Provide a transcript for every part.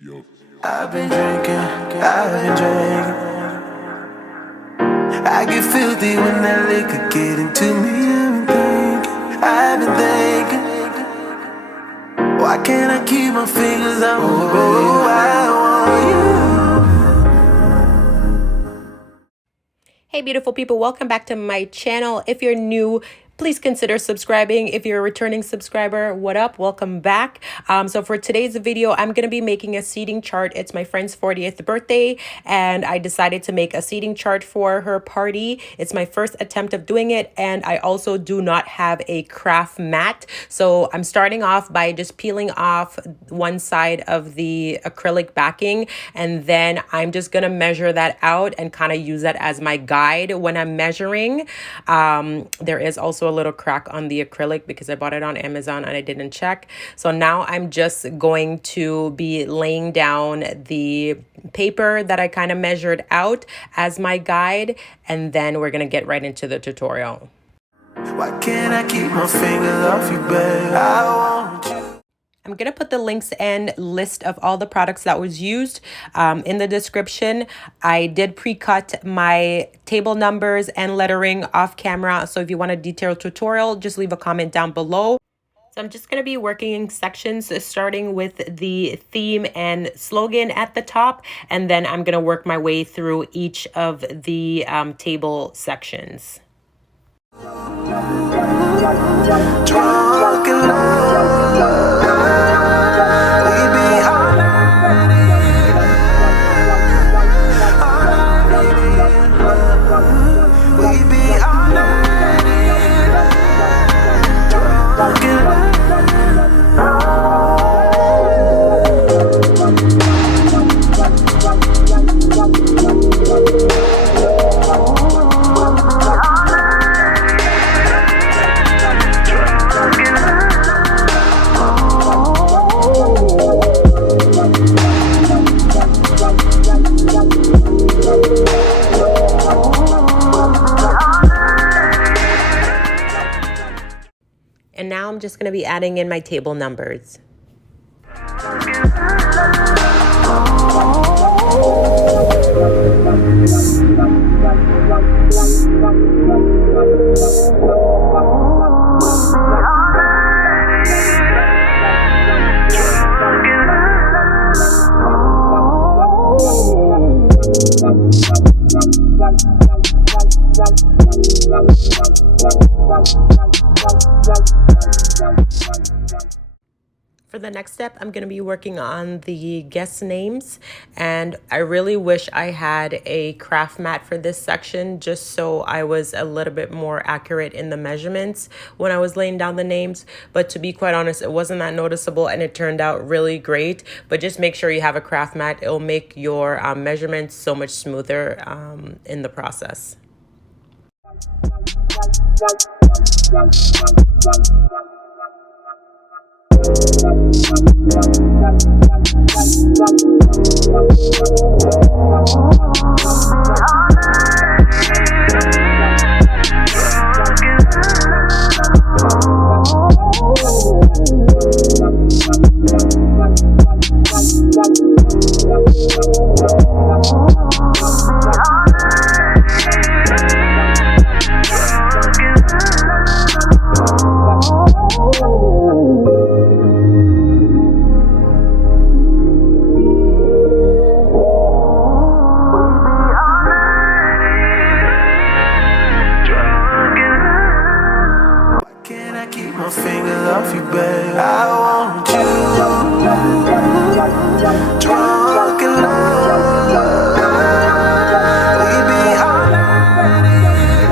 I've been drinking, I've been drinking. I get filthy when that liquor get into me. I've been thinking, why can't I keep my fingers on you, baby? I want you. Hey beautiful people, welcome back to my channel. If you're new, please consider subscribing. If you're a returning subscriber, what up? Welcome back. So for today's video, I'm going to be making a seating chart. It's my friend's 40th birthday, and I decided to make a seating chart for her party. It's my first attempt of doing it, and I also do not have a craft mat. So I'm starting off by just peeling off one side of the acrylic backing, and then I'm just going to measure that out and kind of use that as my guide when I'm measuring. There is also a little crack on the acrylic because I bought it on Amazon and I didn't check. So now I'm just going to be laying down the paper that I kind of measured out as my guide, and then we're going to get right into the tutorial. Why can't I keep my fingers off you, babe? I want you. I'm going to put the links and list of all the products that was used in the description. I did pre-cut my table numbers and lettering off camera. So if you want a detailed tutorial, just leave a comment down below. So I'm just going to be working in sections, starting with the theme and slogan at the top. And then I'm going to work my way through each of the table sections. Drunk in love. And now I'm just going to be adding in my table numbers. For the next step, I'm going to be working on the guest names, and I really wish I had a craft mat for this section just so I was a little bit more accurate in the measurements when I was laying down the names. But to be quite honest, it wasn't that noticeable and it turned out really great. But just make sure you have a craft mat. It'll make your measurements so much smoother in the process. My fingers off you, babe. I want you. Drunk in love. We be all night in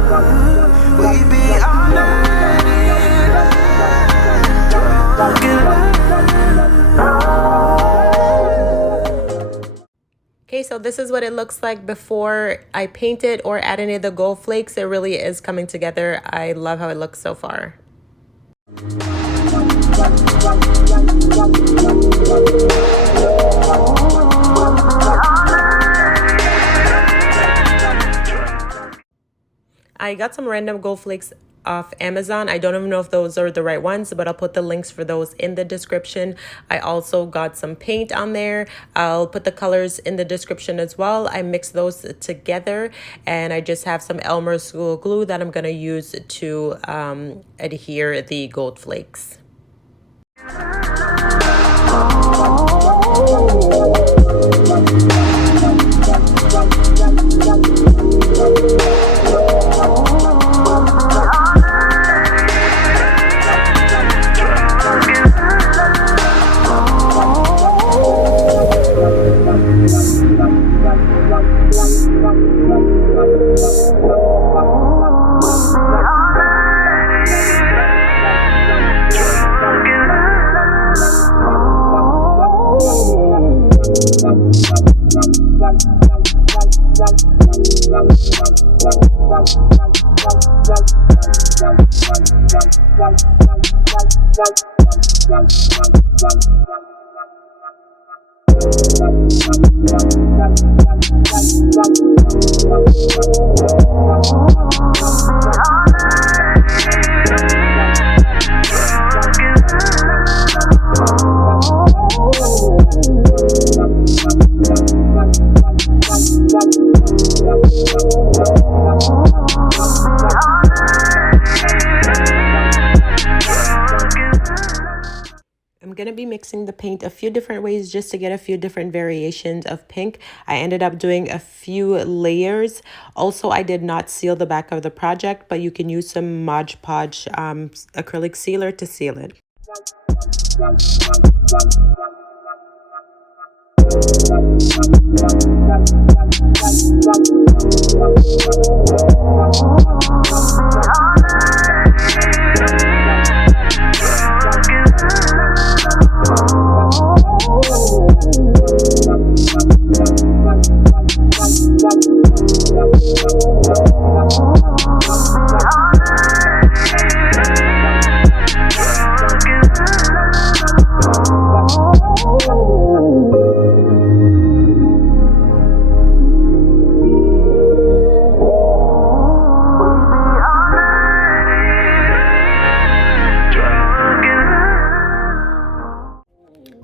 love. We be all night in drunk in love. Okay, so this is what it looks like before I paint it or add any of the gold flakes. It really is coming together. I love how it looks so far. I got some random gold flakes off Amazon. I don't even know if those are the right ones, but I'll put the links for those in the description. I also got some paint on there. I'll put the colors in the description as well. I mixed those together, and I just have some Elmer's glue that I'm going to use to adhere the gold flakes. I'm going to be mixing the paint a few different ways just to get a few different variations of pink. I ended up doing a few layers. Also, I did not seal the back of the project, but you can use some Mod Podge acrylic sealer to seal it.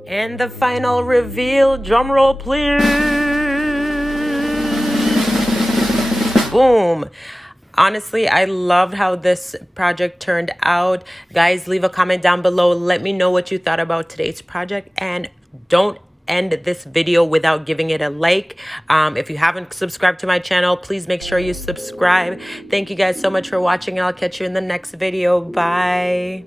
And the final reveal, drum roll please. Boom. Honestly, I loved how this project turned out. Guys, leave a comment down below. Let me know what you thought about today's project, and don't end this video without giving it a like. If you haven't subscribed to my channel, please make sure you subscribe. Thank you guys so much for watching, and I'll catch you in the next video. Bye.